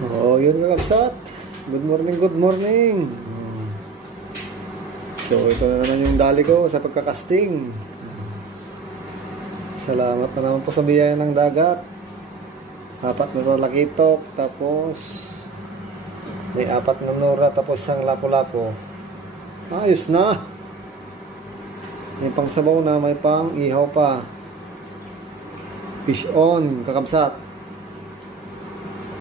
Oo, yun kakabsat. Good morning, good morning. So, ito na naman yung dali ko sa pagkakasting. Salamat na naman po sa biyaya ng dagat. 4 na talakitok, tapos may 4 na nora, tapos isang lapo-lapo. Ayos na. May pang sabaw na, may pang ihaw pa. Fish on, kakabsat.